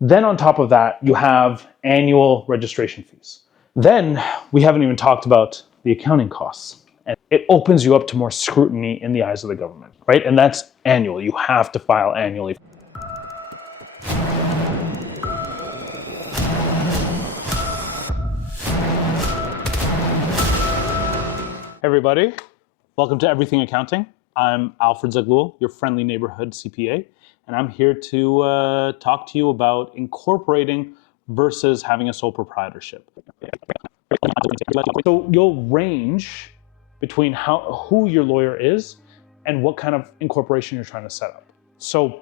Then on top of that, you have annual registration fees. Then we haven't even talked about the accounting costs. And it opens you up to more scrutiny in the eyes of the government, right? And that's annual. You have to file annually. Hey everybody, welcome to Everything Accounting. I'm Alfred Zaghloul, your friendly neighborhood CPA, and I'm here to talk to you about incorporating versus having a sole proprietorship. So you'll range between who your lawyer is and what kind of incorporation you're trying to set up. So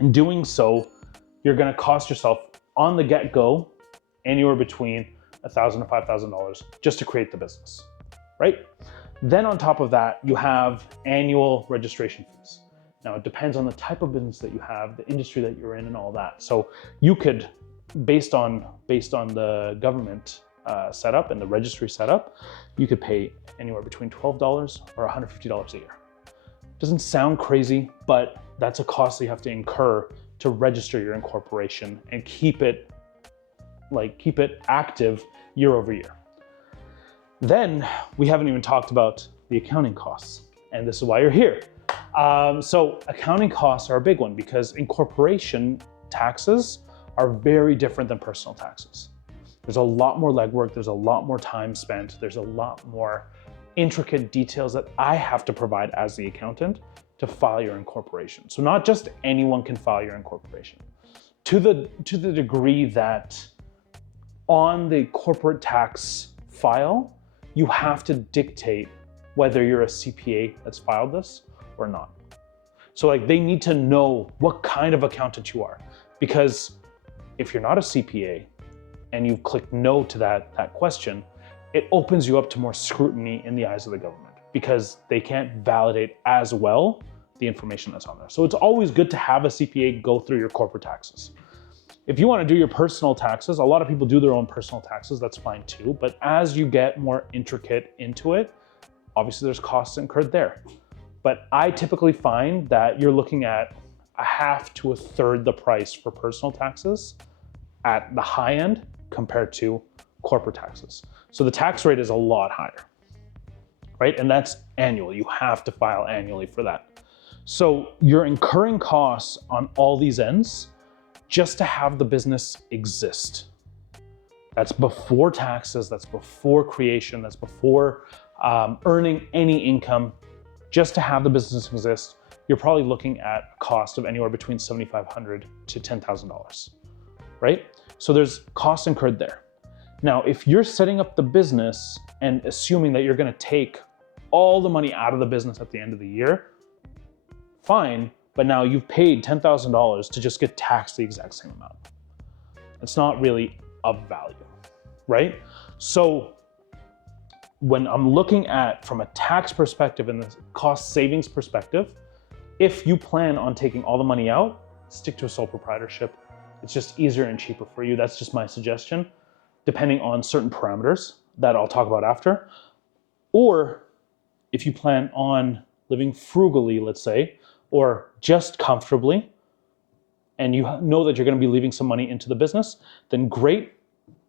in doing so, you're going to cost yourself on the get-go anywhere between $1,000 to $5,000 just to create the business, right? Then on top of that, you have annual registration fees. Now it depends on the type of business that you have, the industry that you're in and all that. So you could, based on the government setup and the registry setup, you could pay anywhere between $12 or $150 a year. Doesn't sound crazy, but that's a cost that you have to incur to register your incorporation and keep it active year over year. Then we haven't even talked about the accounting costs, and this is why you're here. So accounting costs are a big one because incorporation taxes are very different than personal taxes. There's a lot more legwork, there's a lot more time spent, there's a lot more intricate details that I have to provide as the accountant to file your incorporation. So not just anyone can file your incorporation. To the degree that on the corporate tax file, you have to dictate whether you're a CPA that's filed this or not. So they need to know what kind of accountant you are, because if you're not a CPA and you click no to that question, it opens you up to more scrutiny in the eyes of the government because they can't validate as well the information that's on there. So it's always good to have a CPA go through your corporate taxes. If you want to do your personal taxes, a lot of people do their own personal taxes, that's fine too. But as you get more intricate into it, obviously there's costs incurred there. But I typically find that you're looking at a half to a third the price for personal taxes at the high end compared to corporate taxes. So the tax rate is a lot higher, right? And that's annual. You have to file annually for that. So you're incurring costs on all these ends just to have the business exist. That's before taxes, that's before creation, that's before earning any income. Just to have the business exist, you're probably looking at a cost of anywhere between $7,500 to $10,000, right? So there's costs incurred there. Now, if you're setting up the business and assuming that you're gonna take all the money out of the business at the end of the year, fine, but now you've paid $10,000 to just get taxed the exact same amount. It's not really of value, right? So when I'm looking at from a tax perspective and the cost savings perspective, if you plan on taking all the money out, stick to a sole proprietorship. It's just easier and cheaper for you. That's just my suggestion, depending on certain parameters that I'll talk about after. Or if you plan on living frugally, let's say, or just comfortably, and you know that you're going to be leaving some money into the business, then great,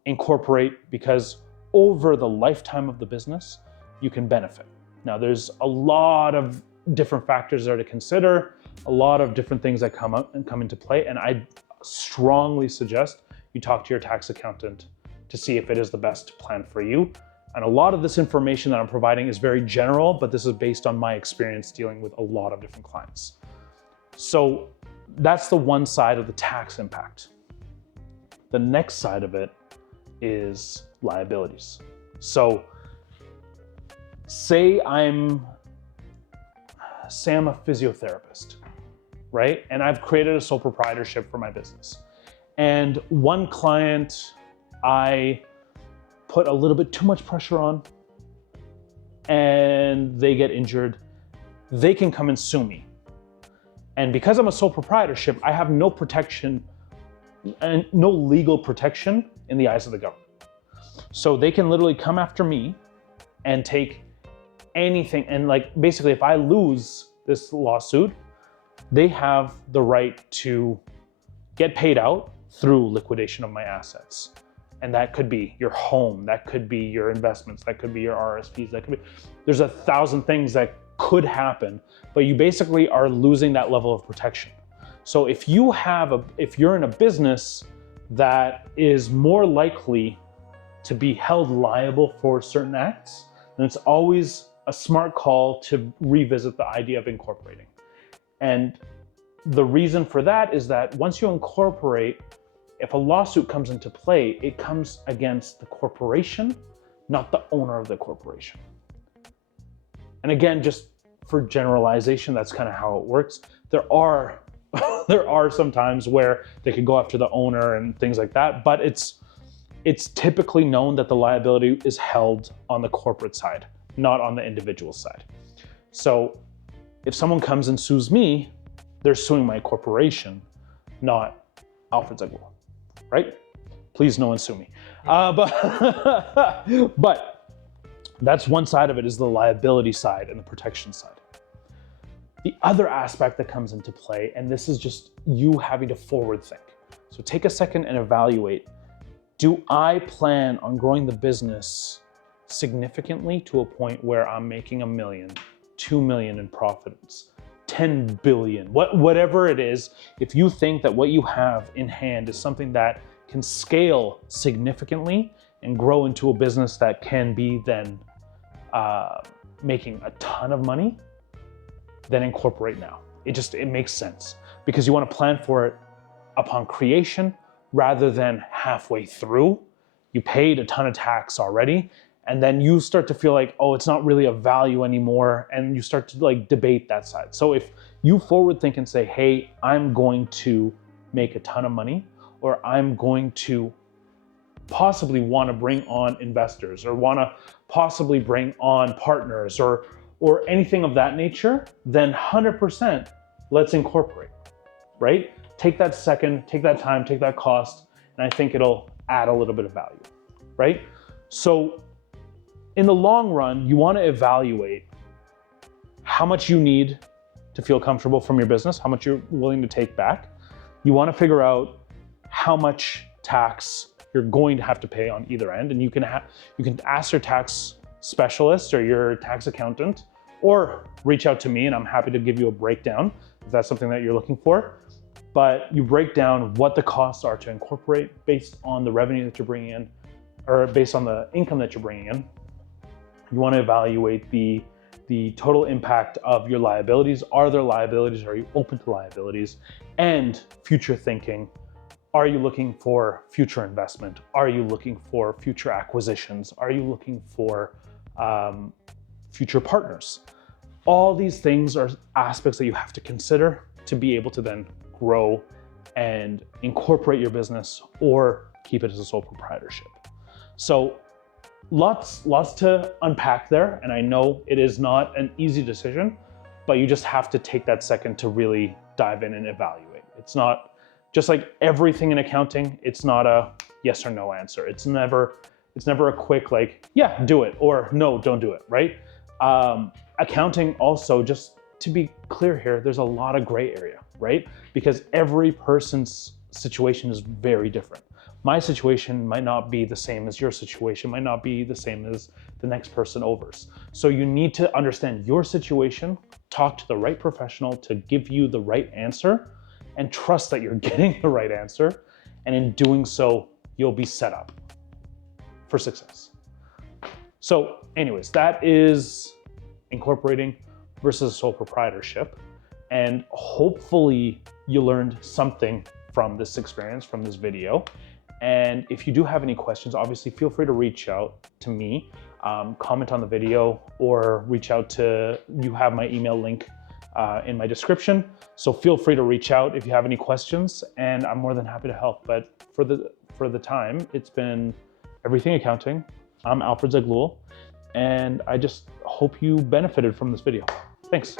incorporate, because over the lifetime of the business, you can benefit. Now, there's a lot of different factors there to consider, a lot of different things that come into play, and I strongly suggest you talk to your tax accountant to see if it is the best plan for you. And a lot of this information that I'm providing is very general, but this is based on my experience dealing with a lot of different clients. So that's the one side of the tax impact. The next side of it is liabilities. So say I'm a physiotherapist, right? And I've created a sole proprietorship for my business. And one client I put a little bit too much pressure on and they get injured, they can come and sue me. And because I'm a sole proprietorship, I have no protection and no legal protection in the eyes of the government. So they can literally come after me and take anything. And basically if I lose this lawsuit, they have the right to get paid out through liquidation of my assets. And that could be your home, that could be your investments, that could be your RSPs, that could be, there's 1,000 things that could happen, but you basically are losing that level of protection. So if you're in a business that is more likely to be held liable for certain acts, then it's always a smart call to revisit the idea of incorporating. And the reason for that is that once you incorporate, if a lawsuit comes into play, it comes against the corporation, not the owner of the corporation. And again, just for generalization, that's kind of how it works. There are some times where they could go after the owner and things like that, but it's typically known that the liability is held on the corporate side, not on the individual side. So if someone comes and sues me, they're suing my corporation, not Alfred Zegloul, right? Please, no one sue me. But that's one side of it, is the liability side and the protection side. The other aspect that comes into play, and this is just you having to forward think. So take a second and evaluate, do I plan on growing the business significantly to a point where I'm making $1 million, $2 million in profits, 10 billion, whatever it is? If you think that what you have in hand is something that can scale significantly and grow into a business that can be then making a ton of money, then incorporate now. It makes sense, because you want to plan for it upon creation rather than halfway through. You paid a ton of tax already, and then you start to feel like, oh, it's not really of value anymore, and you start to like debate that side. So if you forward think and say, hey, I'm going to make a ton of money, or I'm going to possibly want to bring on investors, or want to possibly bring on partners, or anything of that nature, then 100% let's incorporate, right? Take that second, take that time, take that cost, and I think it'll add a little bit of value, right? So in the long run, you want to evaluate how much you need to feel comfortable from your business, how much you're willing to take back. You want to figure out how much tax you're going to have to pay on either end, and you can ask your tax specialist or your tax accountant, or reach out to me and I'm happy to give you a breakdown if that's something that you're looking for. But you break down what the costs are to incorporate based on the revenue that you're bringing in, or based on the income that you're bringing in. You want to evaluate the total impact of your liabilities. Are there liabilities? Are you open to liabilities? And future thinking. Are you looking for future investment? Are you looking for future acquisitions? Are you looking for future partners? All these things are aspects that you have to consider to be able to then grow and incorporate your business or keep it as a sole proprietorship. So lots to unpack there. And I know it is not an easy decision, but you just have to take that second to really dive in and evaluate. It's not just like everything in accounting. It's not a yes or no answer. It's never a quick like, yeah, do it, or no, don't do it, right? Accounting also, just to be clear here, there's a lot of gray area, right? Because every person's situation is very different. My situation might not be the same as your situation, might not be the same as the next person over's. So you need to understand your situation, talk to the right professional to give you the right answer, and trust that you're getting the right answer. And in doing so, you'll be set up for success. So anyways, that is incorporating versus sole proprietorship. And hopefully you learned something from this experience, from this video. And if you do have any questions, obviously feel free to reach out to me, comment on the video, or reach out to, you have my email link in my description. So feel free to reach out if you have any questions, and I'm more than happy to help. But for the time, it's been Everything Accounting. I'm Alfred Zegloul, and I just hope you benefited from this video. Thanks.